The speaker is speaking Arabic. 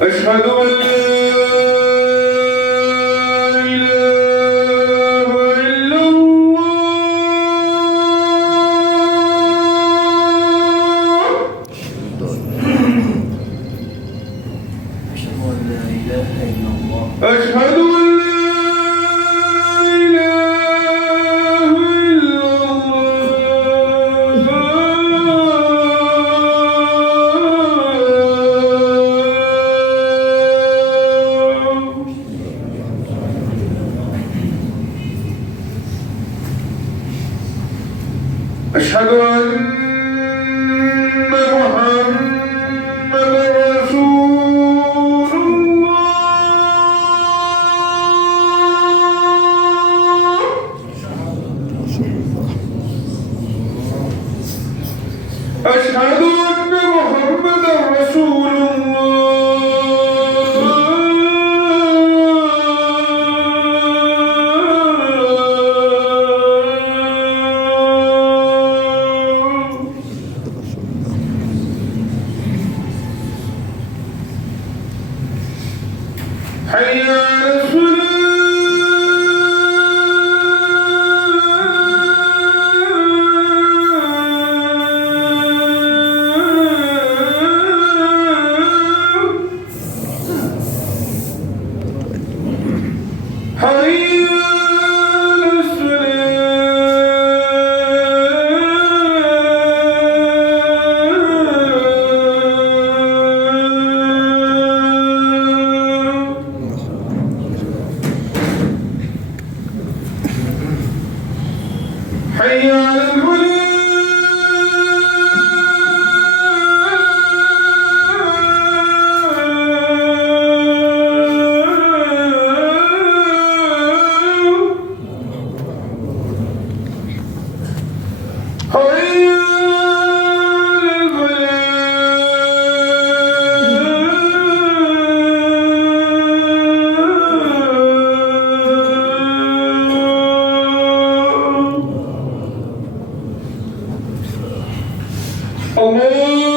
أشهد أن لا إله إلا الله. أشهد أن لا إله إلا الله. أشهد أن لا إله إلا الله. أشهد أن محمدًا رسول الله. أشهد أن محمدًا رسول الله. حي على الصلاة. حي على الصلاة. حي على الفلاح. حي على الفلاح. الله